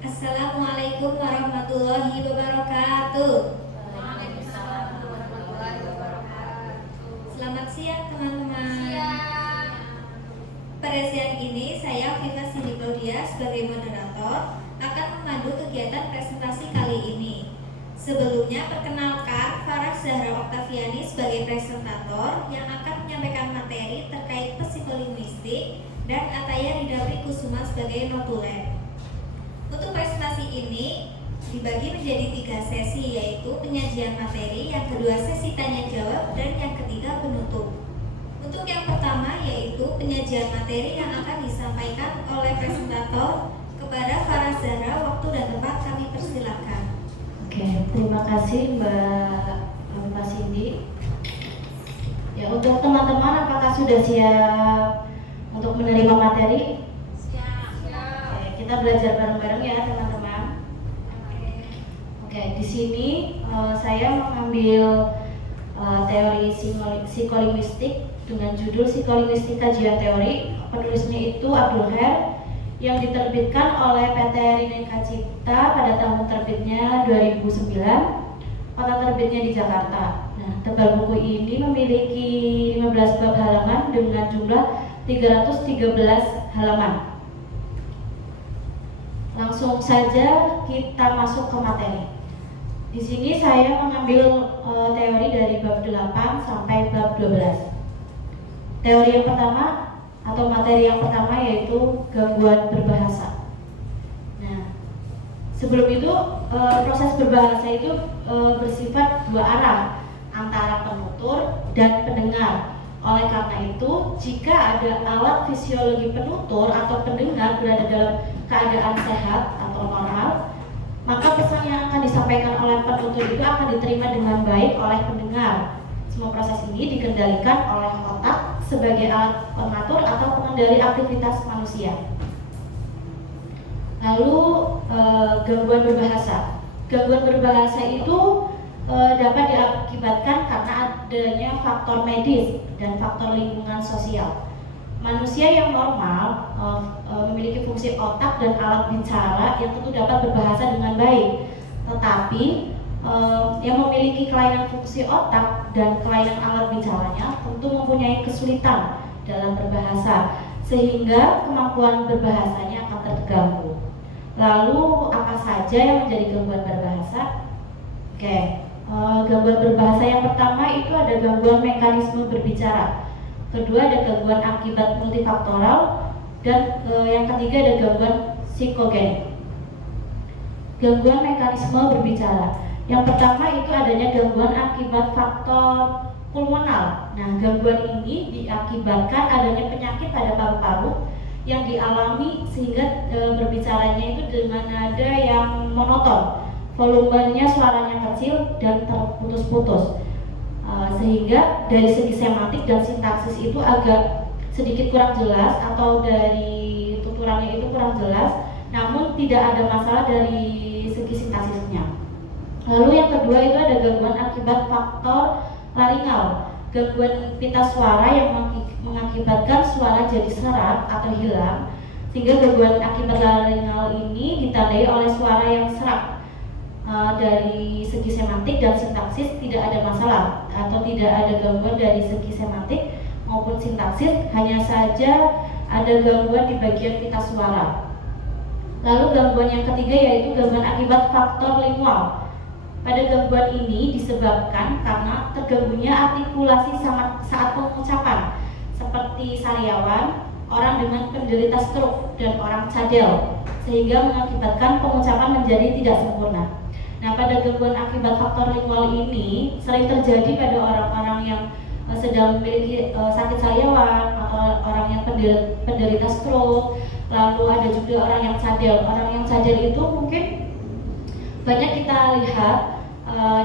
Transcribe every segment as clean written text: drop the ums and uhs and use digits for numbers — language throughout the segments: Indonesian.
Assalamualaikum warahmatullahi wabarakatuh. Selamat siang teman-teman. Pada siang ini saya Viva Cindy Claudia sebagai moderator akan memandu kegiatan presentasi kali ini. Sebelumnya perkenalkan Farah Zahra Oktaviani sebagai presentator yang akan menyampaikan materi terkait psikolinguistik dan Ataya Ridapri Kusuma sebagai notulen. Untuk presentasi ini dibagi menjadi 3 sesi, yaitu penyajian materi, yang kedua sesi tanya jawab, dan yang ketiga penutup. Untuk yang pertama yaitu penyajian materi yang akan disampaikan oleh presentator kepada Farah Zahra. Waktu dan tempat kami persilakan. Oke, terima kasih Mbak Cindy. Ya, untuk teman-teman apakah sudah siap untuk menerima materi? Kita belajar bareng-bareng ya teman-teman. Oke, di sini saya mengambil teori psikolinguistik dengan judul Psikolinguistik Kajian Teori. Penulisnya itu Abdul Her, yang diterbitkan oleh PT Rineka Cipta pada tahun terbitnya 2009. Kota terbitnya di Jakarta. Nah, tebal buku ini memiliki 15 bab halaman dengan jumlah 313 halaman. Langsung saja kita masuk ke materi. Di sini saya mengambil teori dari bab 8 sampai bab 12. Teori yang pertama atau materi yang pertama yaitu gangguan berbahasa. Nah, sebelum itu proses berbahasa itu bersifat dua arah, antara penutur dan pendengar. Oleh karena itu, jika ada alat fisiologi penutur atau pendengar berada dalam keadaan sehat atau normal, maka pesan yang akan disampaikan oleh penutur itu akan diterima dengan baik oleh pendengar. Semua proses ini dikendalikan oleh otak sebagai alat pengatur atau pengendali aktivitas manusia. Lalu gangguan berbahasa. Gangguan berbahasa itu dapat diakibatkan karena adanya faktor medis dan faktor lingkungan sosial. Manusia yang normal memiliki fungsi otak dan alat bicara yang tentu dapat berbahasa dengan baik. Tetapi yang memiliki kelainan fungsi otak dan kelainan alat bicaranya tentu mempunyai kesulitan dalam berbahasa, sehingga kemampuan berbahasanya akan terganggu. Lalu apa saja yang menjadi gangguan berbahasa? Oke. Gangguan berbahasa yang pertama itu ada gangguan mekanisme berbicara, kedua ada gangguan akibat multifaktoral, dan yang ketiga ada gangguan psikogenik. Gangguan mekanisme berbicara yang pertama itu adanya gangguan akibat faktor pulmonal. Nah, gangguan ini diakibatkan adanya penyakit pada paru-paru yang dialami sehingga berbicaranya itu dengan nada yang monoton. Volumenya suaranya kecil dan terputus-putus, sehingga dari segi semantik dan sintaksis itu agak sedikit kurang jelas, atau dari tuturannya itu kurang jelas, namun tidak ada masalah dari segi sintaksisnya. Lalu yang kedua itu ada gangguan akibat faktor laringal, gangguan pita suara yang mengakibatkan suara jadi serak atau hilang, sehingga gangguan akibat laringal ini ditandai oleh suara yang serak. Dari segi semantik dan sintaksis tidak ada masalah atau tidak ada gangguan dari segi semantik maupun sintaksis, hanya saja ada gangguan di bagian pita suara. Lalu gangguan yang ketiga yaitu gangguan akibat faktor lingual. Pada gangguan ini disebabkan karena terganggunya artikulasi saat pengucapan, seperti sariawan, orang dengan penderita stroke, dan orang cadel, sehingga mengakibatkan pengucapan menjadi tidak sempurna. Nah, pada gangguan akibat faktor lingual ini sering terjadi pada orang-orang yang sedang memiliki sakit sariawan atau orang yang penderita stroke. Lalu ada juga orang yang cadel. Orang yang cadel itu mungkin banyak kita lihat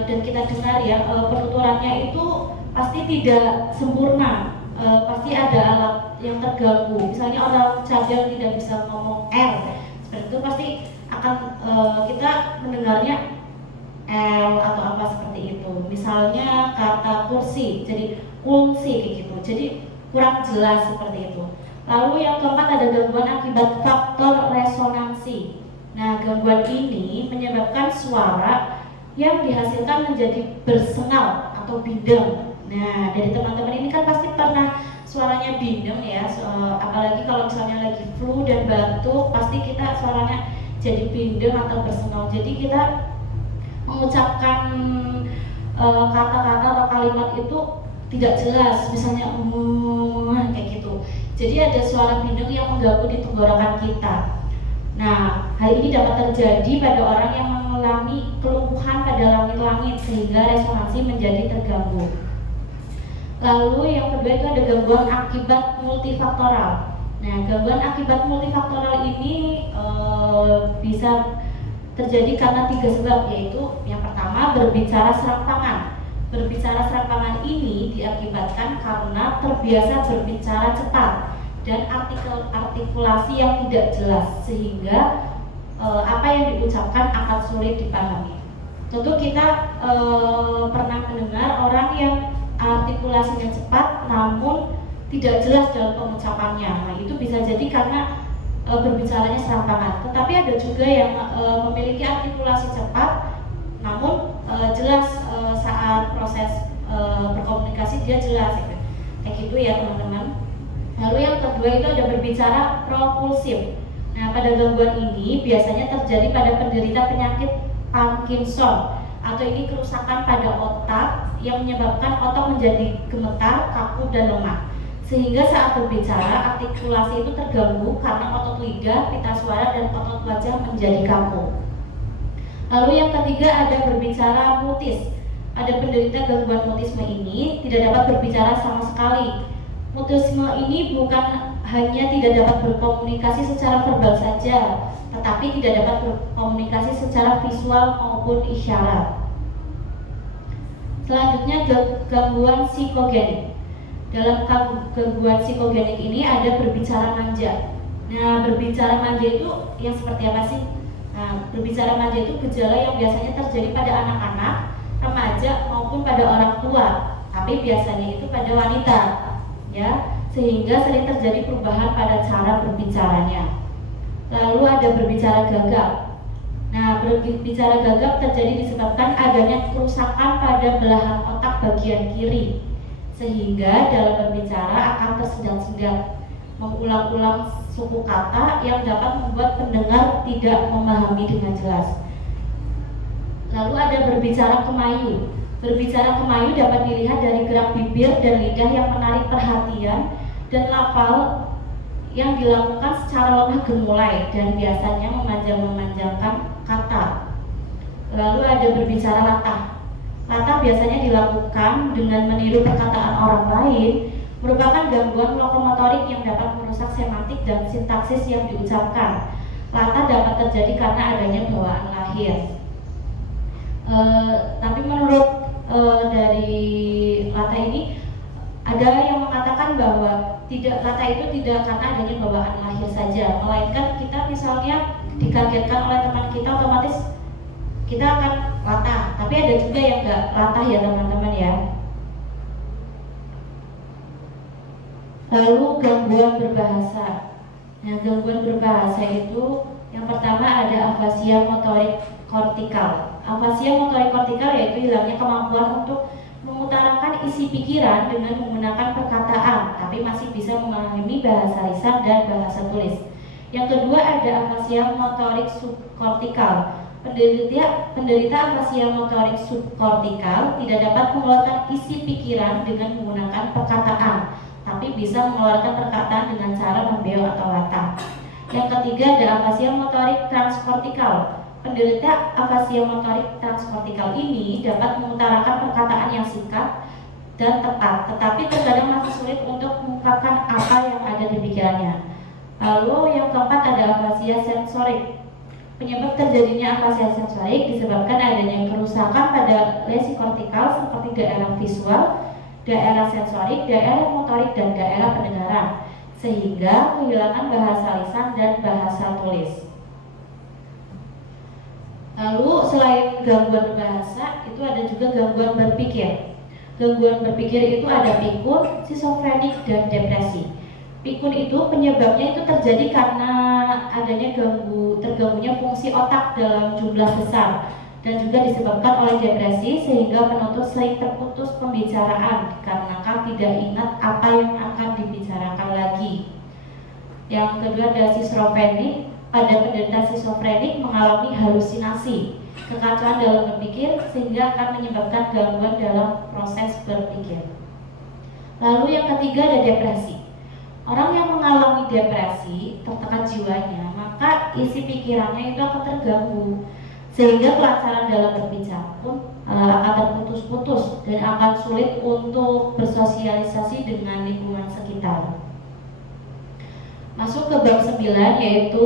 dan kita dengar ya, penuturannya itu pasti tidak sempurna pasti ada alat yang terganggu. Misalnya orang cadel tidak bisa ngomong R, seperti itu pasti akan kita mendengarnya L atau apa seperti itu. Misalnya kata kursi jadi kursi kayak gitu, jadi kurang jelas seperti itu. Lalu yang keempat ada gangguan akibat faktor resonansi. Nah, gangguan ini menyebabkan suara yang dihasilkan menjadi bersengal atau bindeng. Nah, dari teman-teman ini kan pasti pernah suaranya bindeng ya, apalagi kalau misalnya lagi flu dan batuk, pasti kita suaranya jadi bindeng atau bersengal. Jadi kita mengucapkan kata-kata atau kalimat itu tidak jelas, misalnya kayak gitu. Jadi ada suara bindeng yang mengganggu di tenggorokan kita. Nah, hal ini dapat terjadi pada orang yang mengalami kelumpuhan pada langit-langit sehingga resonansi menjadi terganggu. Lalu yang kedua itu ada gangguan akibat multifaktoral. Nah, gangguan akibat multifaktoral ini bisa terjadi karena 3 sebab, yaitu yang pertama berbicara serampangan. Berbicara serampangan ini diakibatkan karena terbiasa berbicara cepat dan artikulasi yang tidak jelas sehingga apa yang diucapkan akan sulit dipahami. Tentu kita pernah mendengar orang yang artikulasinya cepat namun tidak jelas dalam pengucapannya. Nah, itu bisa jadi karena berbicaranya serampangan. Tetapi ada juga yang memiliki artikulasi cepat namun jelas saat proses berkomunikasi dia jelas gitu. Kayak gitu ya teman-teman. Lalu yang kedua itu ada berbicara propulsif. Nah, pada gangguan ini biasanya terjadi pada penderita penyakit Parkinson atau ini kerusakan pada otak yang menyebabkan otak menjadi gemetar, kaku, dan lemah. Sehingga saat berbicara artikulasi itu terganggu karena otot lidah, pita suara, dan otot wajah menjadi kaku. Lalu yang ketiga ada berbicara mutis. Ada penderita gangguan mutisme ini tidak dapat berbicara sama sekali. Mutisme ini bukan hanya tidak dapat berkomunikasi secara verbal saja, tetapi tidak dapat berkomunikasi secara visual maupun isyarat. Selanjutnya gangguan psikogenik. Dalam gangguan psikogenik ini ada berbicara manja. Nah, berbicara manja itu yang seperti apa sih? Nah, berbicara manja itu gejala yang biasanya terjadi pada anak-anak, remaja maupun pada orang tua, tapi biasanya itu pada wanita, ya, sehingga sering terjadi perubahan pada cara berbicaranya. Lalu ada berbicara gagap. Nah, berbicara gagap terjadi disebabkan adanya kerusakan pada belahan otak bagian kiri, sehingga dalam berbicara akan tersendat-sendat, mengulang-ulang suku kata yang dapat membuat pendengar tidak memahami dengan jelas. Lalu ada berbicara kemayu. Berbicara kemayu dapat dilihat dari gerak bibir dan lidah yang menarik perhatian dan lafal yang dilakukan secara lemah gemulai dan biasanya memanjang-memanjangkan kata. Lalu ada berbicara latah. Latah biasanya dilakukan dengan meniru perkataan orang lain, merupakan gangguan lokomotorik yang dapat merusak semantik dan sintaksis yang diucapkan. Latah dapat terjadi karena adanya bawaan lahir. Tapi menurut dari latah ini ada yang mengatakan bahwa latah itu tidak karena adanya bawaan lahir saja, melainkan kita misalnya dikagetkan oleh teman kita, otomatis kita akan latah. Tapi ada juga yang enggak latah ya teman-teman ya. Lalu gangguan berbahasa. Nah, gangguan berbahasa itu yang pertama ada afasia motorik kortikal. Afasia motorik kortikal yaitu hilangnya kemampuan untuk mengutarakan isi pikiran dengan menggunakan perkataan, tapi masih bisa memahami bahasa lisan dan bahasa tulis. Yang kedua ada afasia motorik subkortikal. Penderita afasia motorik subkortikal tidak dapat mengeluarkan isi pikiran dengan menggunakan perkataan, tapi bisa mengeluarkan perkataan dengan cara membeol atau latah. Yang ketiga ada afasia motorik transkortikal. Penderita afasia motorik transkortikal ini dapat mengutarakan perkataan yang singkat dan tepat, tetapi terkadang masih sulit untuk mengungkapkan apa yang ada di pikirannya. Lalu yang keempat ada afasia sensorik. Penyebab terjadinya afasia sensorik disebabkan adanya kerusakan pada lesi kortikal seperti daerah visual daerah sensorik, daerah motorik, dan daerah pendengaran, sehingga kehilangan bahasa lisan dan bahasa tulis. Lalu selain gangguan berbahasa, itu ada juga gangguan berpikir. Gangguan berpikir itu ada pikun, skizofrenik, dan depresi. Pikun itu penyebabnya itu terjadi karena adanya terganggunya fungsi otak dalam jumlah besar, dan juga disebabkan oleh depresi sehingga penutur sering terputus pembicaraan dikarenakan tidak ingat apa yang akan dibicarakan lagi. Yang kedua ada skizofrenik. Pada penderita skizofrenik mengalami halusinasi, kekacauan dalam berpikir sehingga akan menyebabkan gangguan dalam proses berpikir. Lalu yang ketiga ada depresi. Orang yang mengalami depresi, tertekan jiwanya, maka isi pikirannya itu akan terganggu, sehingga kelancaran dalam berbicara pun akan terputus-putus dan akan sulit untuk bersosialisasi dengan lingkungan sekitar. Masuk ke bab 9, yaitu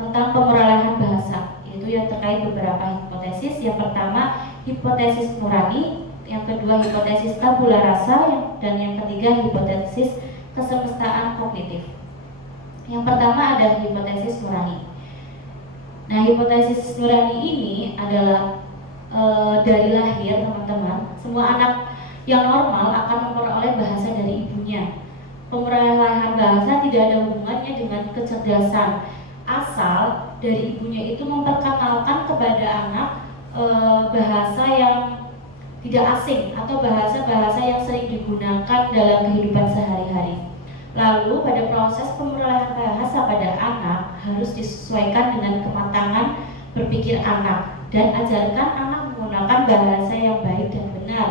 tentang pemerolehan bahasa, yaitu yang terkait beberapa hipotesis. Yang pertama hipotesis nurani, yang kedua hipotesis tabula rasa, dan yang ketiga hipotesis kesemestaan kognitif. Yang pertama ada hipotesis nurani. Nah, hipotesis nurani ini adalah dari lahir, teman-teman, semua anak yang normal akan memperoleh bahasa dari ibunya. Pemerolehan bahasa tidak ada hubungannya dengan kecerdasan, asal dari ibunya itu memperkenalkan kepada anak bahasa yang tidak asing atau bahasa-bahasa yang sering digunakan dalam kehidupan sehari-hari. Lalu pada proses pemerolehan bahasa pada anak harus disesuaikan dengan kematangan berpikir anak, dan ajarkan anak menggunakan bahasa yang baik dan benar,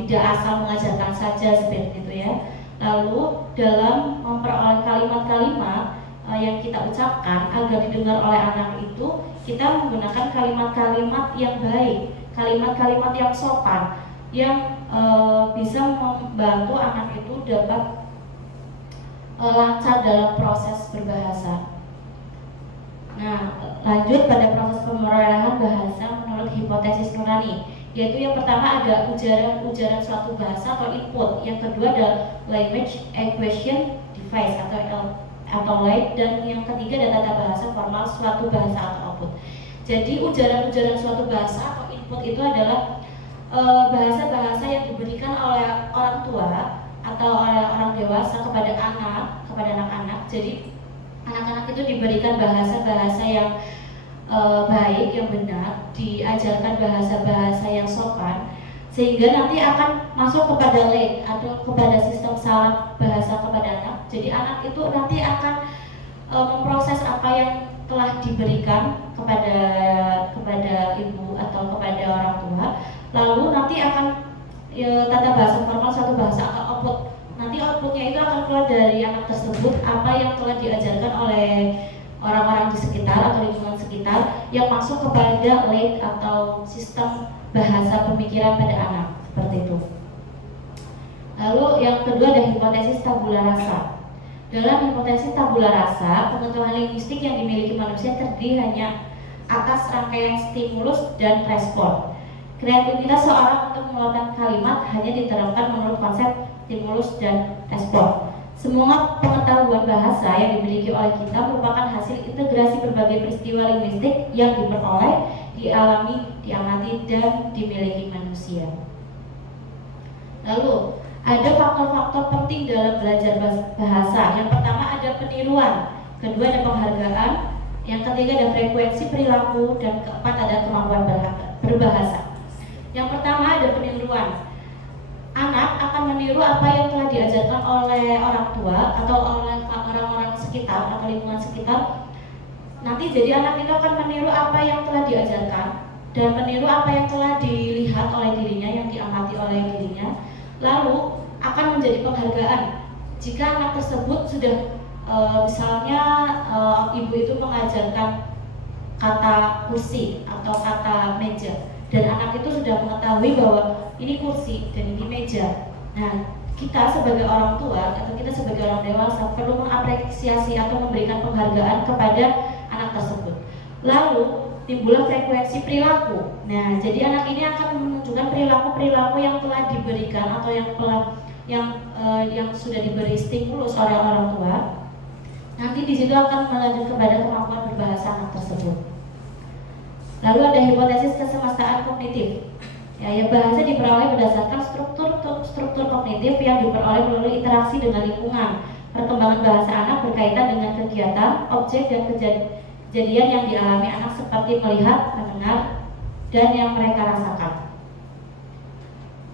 tidak asal mengajarkan saja seperti itu ya. Lalu dalam memperoleh kalimat-kalimat yang kita ucapkan agar didengar oleh anak itu, kita menggunakan kalimat-kalimat yang baik, kalimat-kalimat yang sopan, yang bisa membantu anak itu dapat lancar dalam proses berbahasa. Nah, lanjut pada proses pemerolehan bahasa menurut hipotesis nurani, yaitu yang pertama ada ujaran suatu bahasa atau input, yang kedua ada language acquisition device atau LAD, dan yang ketiga ada tata bahasa formal suatu bahasa atau output. Jadi ujaran suatu bahasa atau input itu adalah bahasa-bahasa yang diberikan oleh orang tua atau oleh orang dewasa kepada anak-anak. Jadi anak-anak itu diberikan bahasa-bahasa yang baik, yang benar, diajarkan bahasa-bahasa yang sopan, sehingga nanti akan masuk kepada LAD atau kepada sistem saraf bahasa kepada anak. Jadi anak itu nanti akan memproses apa yang telah diberikan kepada ibu atau kepada orang tua, lalu nanti akan tata bahasa formal satu bahasa atau output. Nanti outputnya itu akan keluar dari anak tersebut apa yang telah diajarkan oleh orang-orang di sekitar atau lingkungan sekitar yang masuk kepada LAD atau sistem bahasa pemikiran pada anak, seperti itu. Lalu yang kedua ada hipotesis tabula rasa. Dalam hipotesis tabula rasa, pengetahuan linguistik yang dimiliki manusia terdiri hanya atas rangkaian stimulus dan respon. Kreativitas seorang untuk mengeluarkan kalimat hanya diterapkan menurut konsep stimulus dan respon. Semua pengetahuan bahasa yang dimiliki oleh kita merupakan hasil integrasi berbagai peristiwa linguistik yang diperoleh, dialami, diamati, dan dimiliki manusia. Lalu, ada faktor-faktor penting dalam belajar bahasa. Yang pertama ada peniruan, kedua ada penghargaan, yang ketiga ada frekuensi perilaku, dan keempat ada kemampuan berbahasa. Yang pertama ada peniruan. Anak akan meniru apa yang telah diajarkan oleh orang tua atau oleh orang-orang sekitar atau lingkungan sekitar. Nanti jadi anak itu akan meniru apa yang telah diajarkan dan meniru apa yang telah dilihat oleh dirinya, yang diamati oleh dirinya. Lalu akan menjadi penghargaan jika anak tersebut sudah misalnya ibu itu mengajarkan kata kursi atau kata meja, dan anak itu sudah mengetahui bahwa ini kursi dan ini meja. Nah, kita sebagai orang tua atau kita sebagai orang dewasa perlu mengapresiasi atau memberikan penghargaan kepada anak tersebut. Lalu timbullah frekuensi perilaku. Nah, jadi anak ini akan menunjukkan perilaku-perilaku yang telah diberikan atau yang sudah diberi stimulus oleh orang tua. Nanti di situ akan melanjut kepada kemampuan berbahasa anak tersebut. Lalu ada hipotesis kesemestaan kognitif. Ya, bahasa diperoleh berdasarkan struktur kognitif yang diperoleh melalui interaksi dengan lingkungan. Perkembangan bahasa anak berkaitan dengan kegiatan, objek, dan kejadian yang dialami anak seperti melihat, mendengar, dan yang mereka rasakan.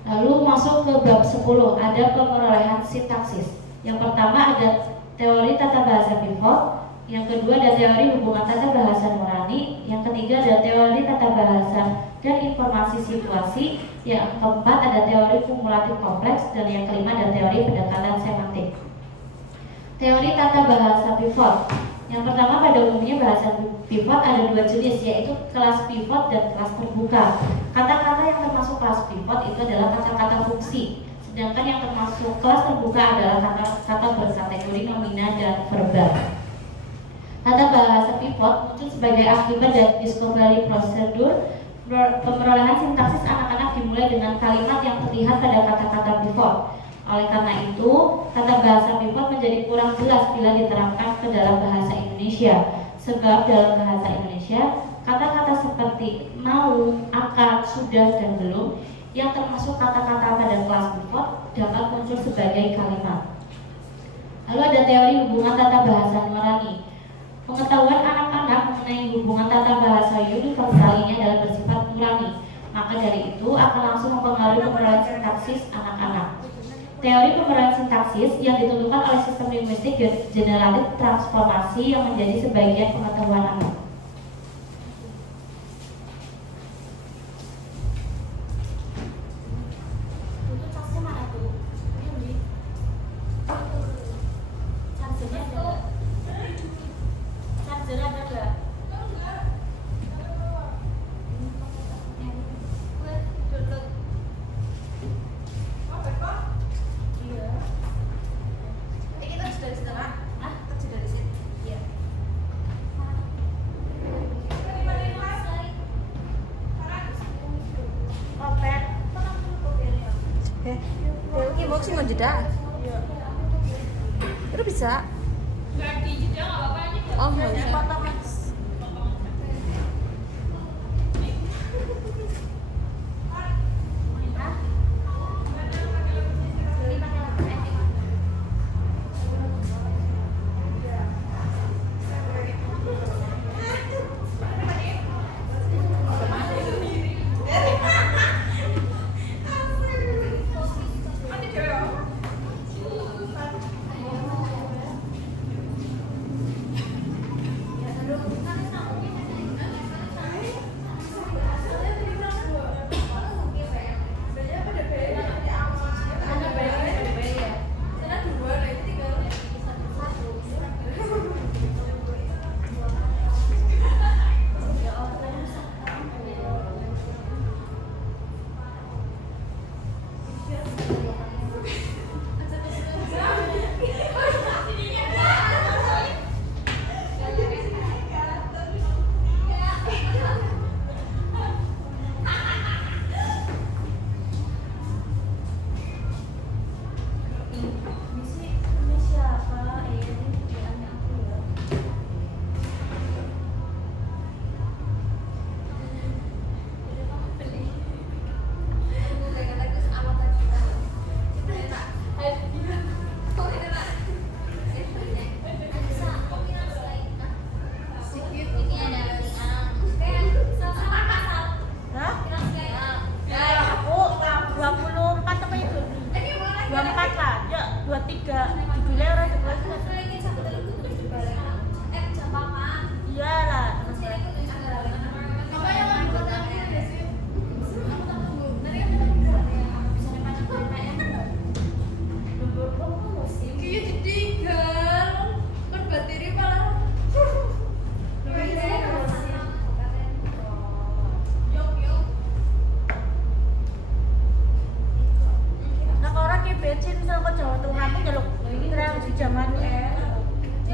Lalu masuk ke bab 10, ada pemerolehan sintaksis. Yang pertama ada teori tata bahasa pivot, yang kedua ada teori hubungan tata bahasa nurani, yang ketiga ada teori tata bahasa dan informasi situasi, yang keempat ada teori kumulatif kompleks, dan yang kelima ada teori pendekatan semantik. Teori tata bahasa pivot. Yang pertama, pada umumnya bahasa pivot ada dua jenis, yaitu kelas pivot dan kelas terbuka. Kata-kata yang termasuk kelas pivot itu adalah kata-kata fungsi, sedangkan yang termasuk kelas terbuka adalah kata-kata berkategori nomina dan verbal. Tata bahasa pivot muncul sebagai akibat dari discovery prosedur. Pemerolehan sintaksis anak-anak dimulai dengan kalimat yang terlihat pada kata-kata pivot. Oleh karena itu, tata bahasa pivot menjadi kurang jelas bila diterapkan ke dalam bahasa Indonesia. Sebab dalam bahasa Indonesia, kata-kata seperti mau, akan, sudah, dan belum yang termasuk kata-kata pada kelas pivot dapat muncul sebagai kalimat. Lalu ada teori hubungan tata bahasa nurani. Pengetahuan anak-anak mengenai hubungan tata bahasa universal ini adalah bersifat nurani. Maka dari itu akan langsung mempengaruhi pemerolehan sintaksis anak-anak. Teori pemerolehan sintaksis yang ditentukan oleh sistem linguistik generatif transformasi yang menjadi sebagian pengetahuan anak. Boxing mau jeda? Itu bisa? Nggak di jeda nggak apa-apa ini. Oh nggak bisa.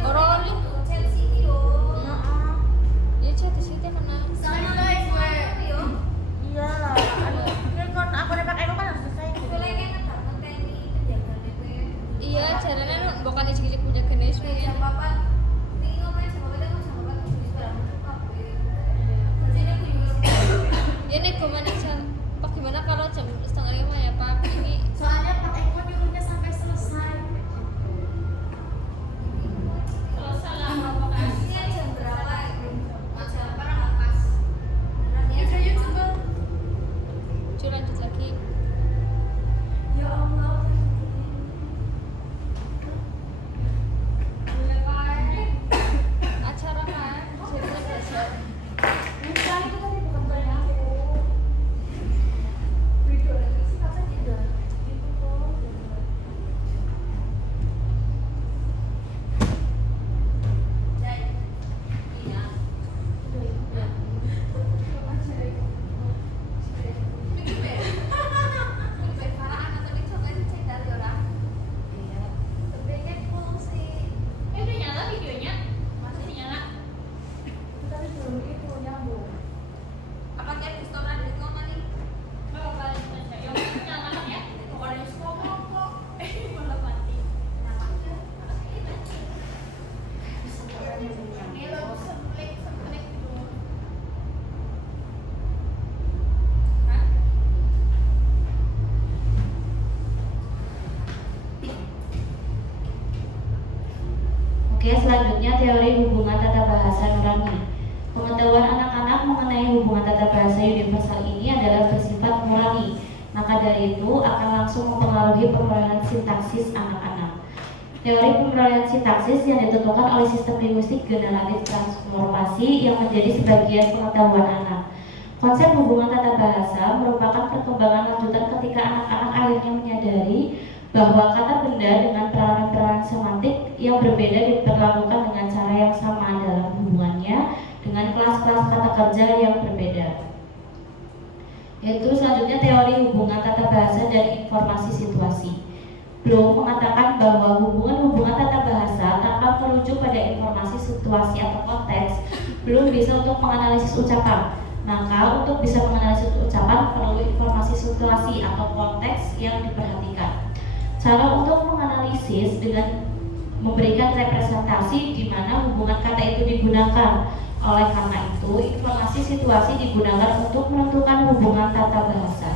Orang ini Chelsea itu. Iya, Chelsea itu mana? Oke, selanjutnya teori hubungan tata bahasa nurani. Pengetahuan anak-anak mengenai hubungan tata bahasa universal ini adalah bersifat nurani, maka dari itu akan langsung mempengaruhi perolehan sintaksis anak-anak. Teori perolehan sintaksis yang ditentukan oleh sistem linguistik generatif transformasi yang menjadi sebagian pengetahuan anak. Konsep hubungan tata bahasa merupakan perkembangan lanjutan ketika anak-anak akhirnya menyadari bahwa kata benda dengan peranan-peranan semantik yang berbeda diperlakukan dengan cara yang sama dalam hubungannya dengan kelas-kelas kata kerja yang berbeda. Yaitu selanjutnya teori hubungan tata bahasa dan informasi situasi. Bloom mengatakan bahwa hubungan tata bahasa tanpa merujuk pada informasi situasi atau konteks belum bisa untuk menganalisis ucapan. Maka untuk bisa menganalisis ucapan perlu informasi situasi atau konteks yang diperhatikan. Cara untuk menganalisis dengan memberikan representasi di mana hubungan kata itu digunakan. Oleh karena itu, informasi situasi digunakan untuk menentukan hubungan tata bahasa.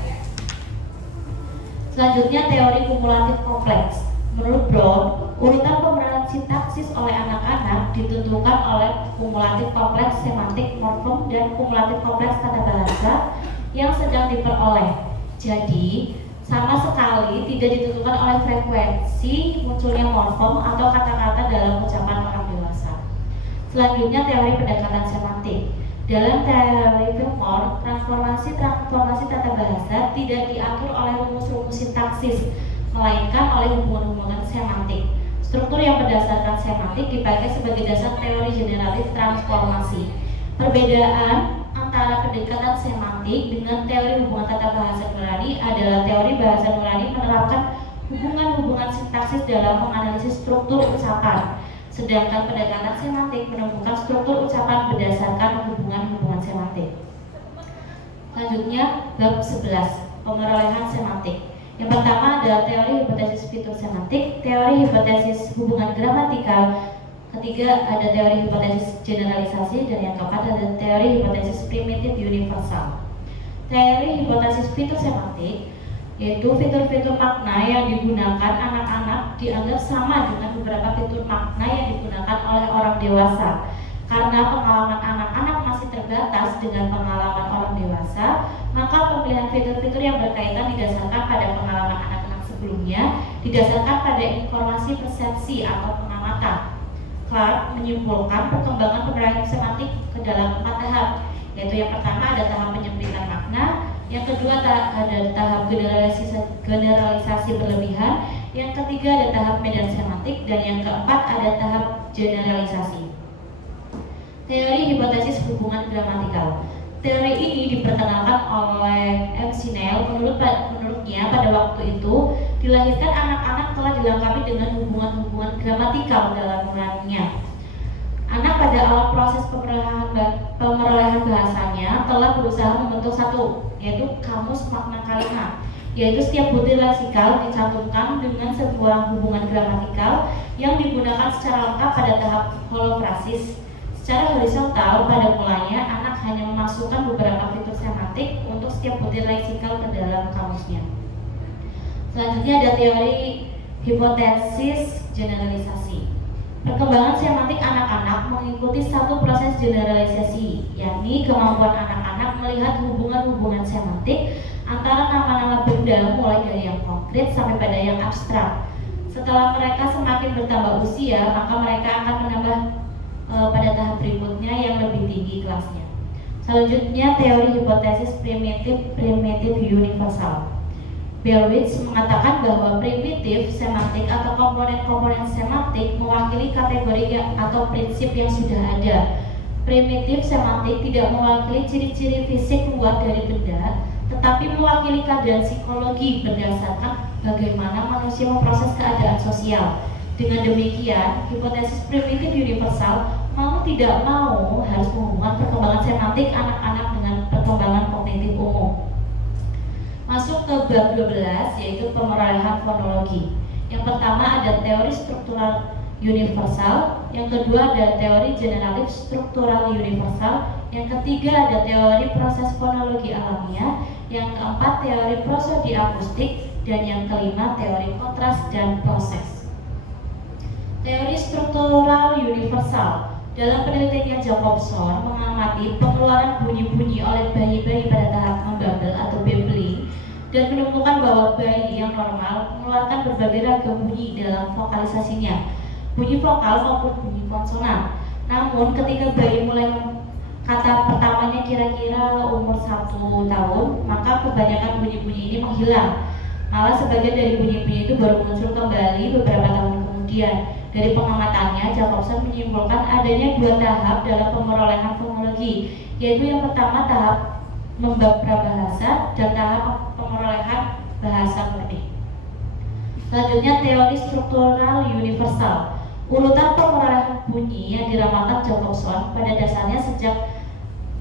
Selanjutnya teori kumulatif kompleks. Menurut Brown, urutan pemeranan sintaksis oleh anak-anak ditentukan oleh kumulatif kompleks semantik morfem dan kumulatif kompleks tata bahasa yang sedang diperoleh. Jadi, sama sekali tidak ditentukan oleh frekuensi munculnya morfem atau kata-kata dalam ucapan orang dewasa. Selanjutnya teori pendekatan semantik. Dalam teori Fillmore, transformasi tata bahasa tidak diatur oleh rumus-rumus sintaksis, melainkan oleh hubungan-hubungan semantik. Struktur yang berdasarkan semantik dipakai sebagai dasar teori generatif transformasi. Perbedaan antara pendekatan semantik dengan teori hubungan tata bahasa nurani adalah teori bahasa nurani menerapkan hubungan-hubungan sintaksis dalam menganalisis struktur ucapan, sedangkan pendekatan semantik menemukan struktur ucapan berdasarkan hubungan-hubungan semantik. Selanjutnya, bab 11, pemerolehan semantik. Yang pertama adalah teori hipotesis fitur semantik, teori hipotesis hubungan gramatikal, ketiga ada teori hipotesis generalisasi, dan yang keempat ada teori hipotesis primitif universal. Teori hipotesis fitur semantik yaitu fitur-fitur makna yang digunakan anak-anak dianggap sama dengan beberapa fitur makna yang digunakan oleh orang dewasa. Karena pengalaman anak-anak masih terbatas dengan pengalaman orang dewasa, maka pemilihan fitur-fitur yang berkaitan didasarkan pada pengalaman anak-anak sebelumnya, didasarkan pada informasi persepsi atau pengamatan. Clark menyimpulkan perkembangan penerangan semantik ke dalam 4 tahap, yaitu yang pertama ada tahap penyempitan makna, yang kedua ada tahap generalisasi berlebihan, yang ketiga ada tahap medan semantik, dan yang keempat ada tahap generalisasi. Teori hipotesis hubungan gramatikal. Teori ini diperkenalkan oleh M. Snell. Menurutnya pada waktu itu dilahirkan anak-anak telah dilengkapi dengan hubungan-hubungan gramatikal dalam nuraninya. Anak pada awal proses pemerolehan bahasanya telah berusaha membentuk satu, yaitu kamus makna kalimat, yaitu setiap butir leksikal dicantumkan dengan sebuah hubungan gramatikal yang digunakan secara lengkap pada tahap holofrasis. Secara horizontal, pada mulanya anak hanya memasukkan beberapa fitur semantik untuk setiap butir leksikal ke dalam kamusnya. Selanjutnya ada teori hipotesis generalisasi. Perkembangan semantik anak-anak mengikuti satu proses generalisasi, yakni kemampuan anak-anak melihat hubungan-hubungan semantik antara nama-nama benda mulai dari yang konkret sampai pada yang abstrak. Setelah mereka semakin bertambah usia, maka mereka akan menambah pada tahap berikutnya yang lebih tinggi kelasnya. Selanjutnya teori hipotesis primitif universal. Berwitz mengatakan bahwa primitif semantik atau komponen-komponen semantik mewakili kategori atau prinsip yang sudah ada. Primitif semantik tidak mewakili ciri-ciri fisik luar dari benda, tetapi mewakili keadaan psikologi berdasarkan bagaimana manusia memproses keadaan sosial. Dengan demikian, hipotesis primitif universal mau tidak mau harus menghubungkan perkembangan semantik anak-anak dengan perkembangan kognitif umum. Masuk ke bab 12, yaitu pemerolehan fonologi. Yang pertama ada teori struktural universal, yang kedua ada teori generatif struktural universal, yang ketiga ada teori proses fonologi alamiah, yang keempat teori prosodi akustik, dan yang kelima teori kontras dan proses. Teori struktural universal. Dalam penelitiannya, Jacobson mengamati pengeluaran bunyi-bunyi oleh bayi-bayi pada tahap membabel atau babbling dan menemukan bahwa bayi yang normal mengeluarkan berbagai ragam bunyi dalam vokalisasinya, bunyi vokal maupun bunyi konsonan. Namun ketika bayi mulai kata pertamanya kira-kira umur 1 tahun, maka kebanyakan bunyi-bunyi ini menghilang. Malah sebagian dari bunyi-bunyi itu baru muncul kembali beberapa tahun kemudian. Dari pengamatannya, Jacobson menyimpulkan adanya 2 tahap dalam pemerolehan fonologi, yaitu yang pertama tahap memprabahasa dan tahap pemerolehan bahasa murni. Selanjutnya, teori struktural universal. Urutan pemerolehan bunyi yang diramalkan Jacobson pada dasarnya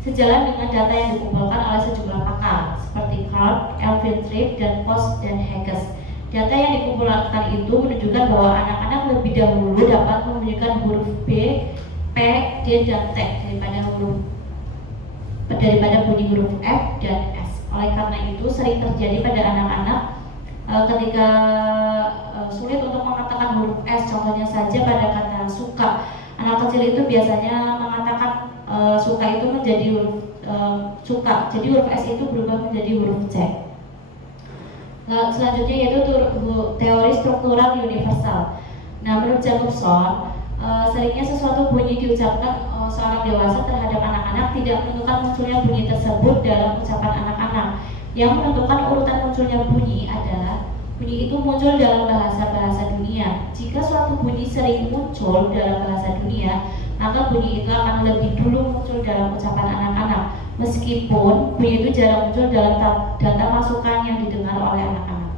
sejalan dengan data yang dikumpulkan oleh sejumlah pakar seperti Karp, Elvin Tripp, dan Post dan Hages. Data yang dikumpulkan itu menunjukkan bahwa anak-anak lebih dahulu dapat membunyikan huruf B, P, D, dan T daripada bunyi huruf F dan S. Oleh karena itu sering terjadi pada anak-anak ketika sulit untuk mengatakan huruf S. Contohnya saja pada kata suka. Anak kecil itu biasanya mengatakan suka itu menjadi huruf suka. Jadi huruf S itu berubah menjadi huruf C. Selanjutnya yaitu teori struktural universal. Nah, menurut Jacobson, seringnya sesuatu bunyi diucapkan seorang dewasa terhadap anak-anak tidak menentukan munculnya bunyi tersebut dalam ucapan anak-anak. Yang menentukan urutan munculnya bunyi adalah bunyi itu muncul dalam bahasa-bahasa dunia. Jika suatu bunyi sering muncul dalam bahasa dunia, maka bunyi itu akan lebih dulu muncul dalam ucapan anak-anak, meskipun bunyi itu jarang muncul dalam data masukan yang didengar oleh anak-anak.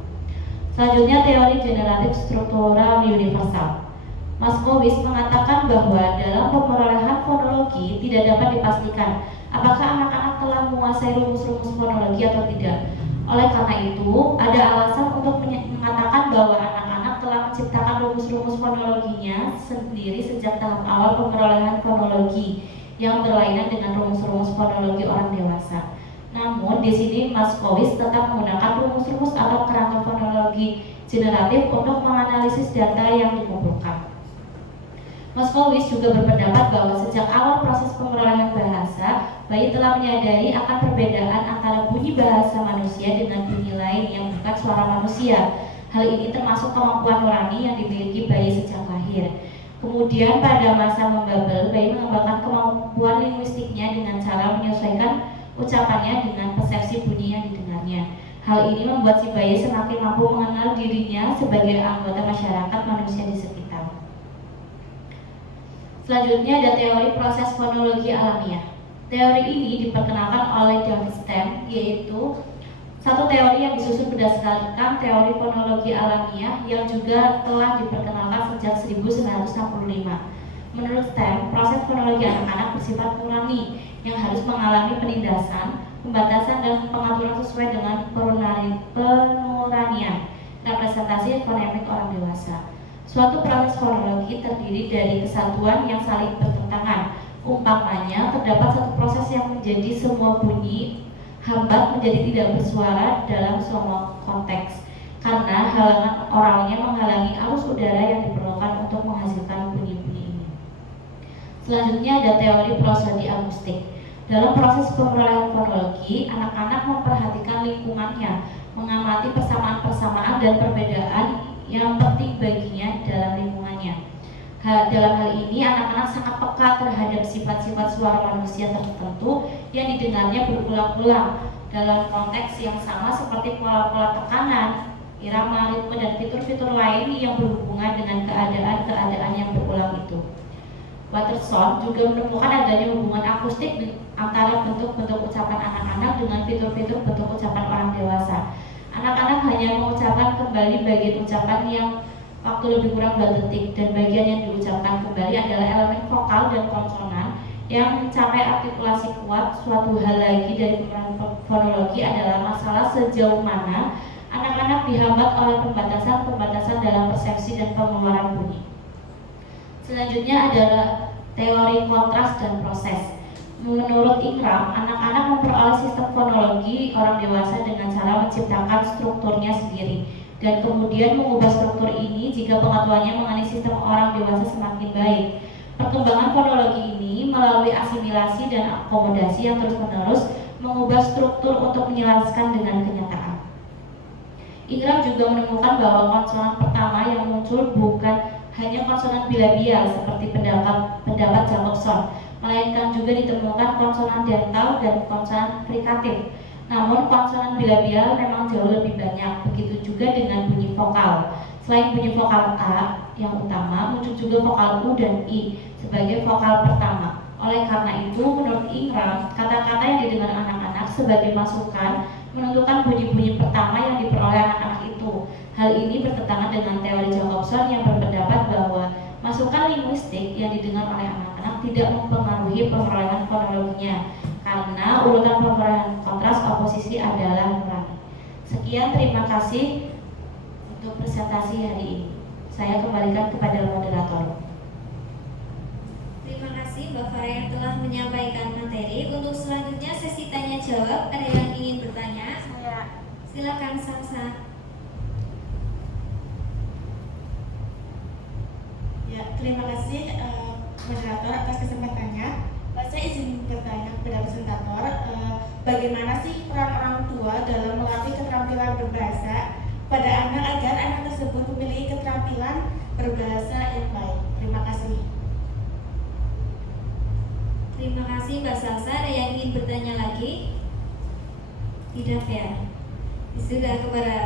Selanjutnya, teori generatif struktural universal. Moskowitz mengatakan bahwa dalam pemerolehan fonologi tidak dapat dipastikan apakah anak-anak telah menguasai rumus-rumus fonologi atau tidak. Oleh karena itu, ada alasan untuk mengatakan bahwa anak-anak telah menciptakan rumus-rumus fonologinya sendiri sejak tahap awal pemerolehan fonologi yang berlainan dengan rumus-rumus fonologi orang dewasa. Namun, di sini Moskowitz tetap menggunakan rumus-rumus atau kerangka fonologi generatif untuk menganalisis data yang dikumpulkan. Moskowitz juga berpendapat bahwa sejak awal proses pemerolehan bahasa, bayi telah menyadari akan perbedaan antara bunyi bahasa manusia dengan bunyi lain yang bukan suara manusia. Hal ini termasuk kemampuan nurani yang dimiliki bayi sejak lahir. Kemudian pada masa membabel, bayi mengembangkan kemampuan linguistiknya dengan cara menyesuaikan ucapannya dengan persepsi bunyi yang didengarnya. Hal ini membuat si bayi semakin mampu mengenal dirinya sebagai anggota masyarakat manusia di sekitar. Selanjutnya ada teori proses fonologi alamiah. Teori ini diperkenalkan oleh David Stem, yaitu satu teori yang disusun berdasarkan teori fonologi alamiah yang juga telah diperkenalkan sejak 1965. Menurut Stem, proses fonologi anak-anak bersifat nurani yang harus mengalami penindasan, pembatasan, dan pengaturan sesuai dengan penuranian representasi fonemik orang dewasa. Suatu proses fonologi terdiri dari kesatuan yang saling bertentangan. Umpamanya, terdapat satu proses yang menjadi semua bunyi hambat menjadi tidak bersuara dalam semua konteks, karena halangan oralnya menghalangi arus udara yang diperlukan untuk menghasilkan bunyi-bunyi ini. Selanjutnya ada teori prosodi akustik. Dalam proses pemerolehan fonologi, anak-anak memperhatikan lingkungannya, mengamati persamaan-persamaan dan perbedaan yang penting baginya dalam lingkungannya. Dalam hal ini, anak-anak sangat peka terhadap sifat-sifat suara manusia tertentu yang didengarnya berulang-ulang dalam konteks yang sama seperti pola-pola tekanan, irama, ritme, dan fitur-fitur lain yang berhubungan dengan keadaan-keadaan yang berulang itu. Watterson juga menemukan adanya hubungan akustik antara bentuk-bentuk ucapan anak-anak dengan fitur-fitur bentuk ucapan orang dewasa. Anak-anak hanya mengucapkan kembali bagian ucapan yang waktu lebih kurang 2 detik, dan bagian yang diucapkan kembali adalah elemen vokal dan konsonan yang mencapai artikulasi kuat. Suatu hal lagi dari pemerolehan fonologi adalah masalah sejauh mana anak-anak dihambat oleh pembatasan-pembatasan dalam persepsi dan pengeluaran bunyi. Selanjutnya adalah teori kontras dan proses. Menurut Ingram, anak-anak memperoleh sistem fonologi orang dewasa dengan cara menciptakan strukturnya sendiri. dan kemudian mengubah struktur ini jika pengetahuannya mengenai sistem orang dewasa semakin baik. Perkembangan fonologi ini melalui asimilasi dan akomodasi yang terus-menerus mengubah struktur untuk menyelaraskan dengan kenyataan. Ingram juga menemukan bahwa konsonan pertama yang muncul bukan hanya konsonan bilabial seperti pendapat Jacobson, melainkan juga ditemukan konsonan dental dan konsonan frikatif. Namun konsonan bilabial memang jauh lebih banyak, begitu juga dengan bunyi vokal. Selain bunyi vokal A yang utama, muncul juga vokal U dan I sebagai vokal pertama. Oleh karena itu, menurut Ingram, kata-kata yang didengar anak-anak sebagai masukan menentukan bunyi-bunyi pertama yang diperoleh anak-anak itu. Hal ini bertentangan dengan teori Jacobson yang berpendapat bahwa masukan linguistik yang didengar oleh anak-anak tidak mempengaruhi pemerolehan fonologinya, karena urutan pemerolehan kontras oposisi adalah nurani. Sekian, terima kasih untuk presentasi hari ini. Saya kembalikan kepada moderator. Terima kasih Mbak Farah yang telah menyampaikan materi. Untuk selanjutnya sesi tanya jawab. Ada yang ingin bertanya? Silakan Samsa. Ya, terima kasih moderator atas kesempatannya. Saya izin bertanya kepada presentator, bagaimana sih peran orang tua dalam melatih keterampilan berbahasa pada anak agar anak tersebut memiliki keterampilan berbahasa yang baik? Terima kasih. Terima kasih Mbak Salsa. Ada yang ingin bertanya lagi? Tidak ya? Sudah kepada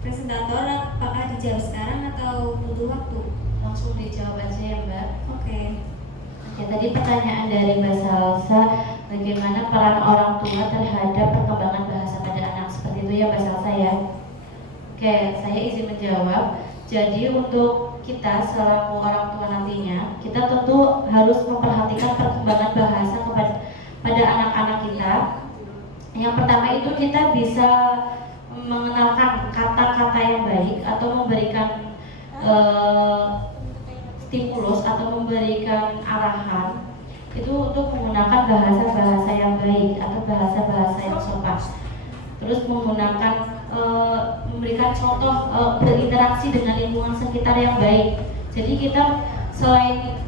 presentator, apakah dijawab sekarang atau butuh waktu? Langsung dijawab aja ya Mbak. Oke. Oke, tadi pertanyaan dari Mbak Salsa, bagaimana peran orang tua terhadap perkembangan bahasa pada anak? Seperti itu ya Mbak Salsa ya. Oke, saya izin menjawab. Jadi untuk kita selaku orang tua nantinya, kita tentu harus memperhatikan perkembangan bahasa pada anak-anak kita. Yang pertama itu kita bisa mengenalkan kata-kata yang baik atau memberikan stimulus atau memberikan arahan itu untuk menggunakan bahasa-bahasa yang baik atau bahasa-bahasa yang sopan. Terus menggunakan memberikan contoh berinteraksi dengan lingkungan sekitar yang baik. Jadi kita selain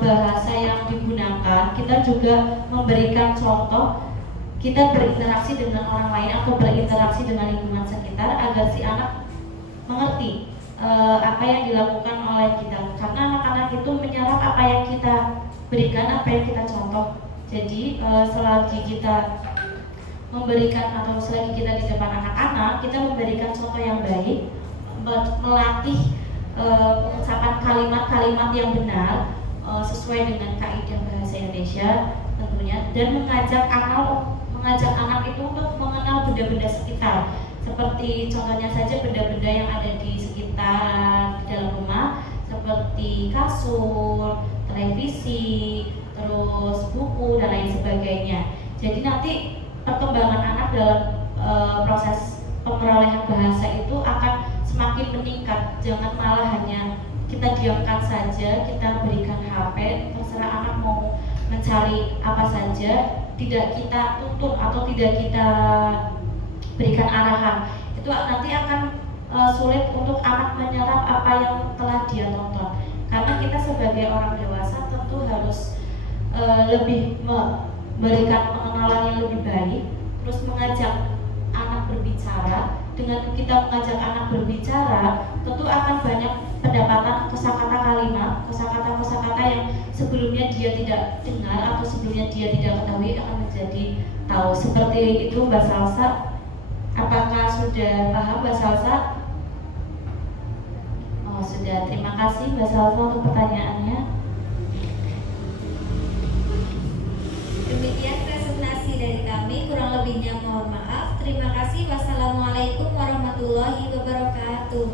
bahasa yang digunakan, kita juga memberikan contoh kita berinteraksi dengan orang lain atau berinteraksi dengan lingkungan sekitar agar si anak mengerti apa yang dilakukan oleh kita. Karena anak-anak itu menyerap apa yang kita berikan, apa yang kita contoh. Jadi selagi kita memberikan atau selagi kita di depan anak-anak, kita memberikan contoh yang baik, melatih pengucapan kalimat-kalimat yang benar sesuai dengan kaidah bahasa Indonesia tentunya, dan mengajak anak itu untuk mengenal benda-benda sekitar, seperti contohnya saja benda-benda yang ada di sekitar dalam rumah, seperti kasur, televisi, terus buku dan lain sebagainya. Jadi nanti perkembangan anak dalam proses pemerolehan bahasa itu akan semakin meningkat. Jangan malah hanya kita diamkan saja, kita berikan HP, terserah anak mau mencari apa saja, tidak kita tuntun atau tidak kita berikan arahan. Itu nanti akan sulit untuk anak menyerap apa yang telah dia tonton. Karena kita sebagai orang dewasa tentu harus lebih memberikan pengenalan yang lebih baik, terus mengajak anak berbicara. Dengan kita mengajak anak berbicara, tentu akan banyak pendapatan kosakata kalimat, kosakata yang sebelumnya dia tidak dengar atau sebelumnya dia tidak ketahui akan menjadi tahu. Seperti itu Mbak Salsa. Apakah sudah paham Mbak Salsa? Oh sudah, terima kasih Mbak Salsa untuk pertanyaannya. Demikian presentasi dari kami, kurang lebihnya mohon maaf. Terima kasih. Wassalamualaikum warahmatullahi wabarakatuh.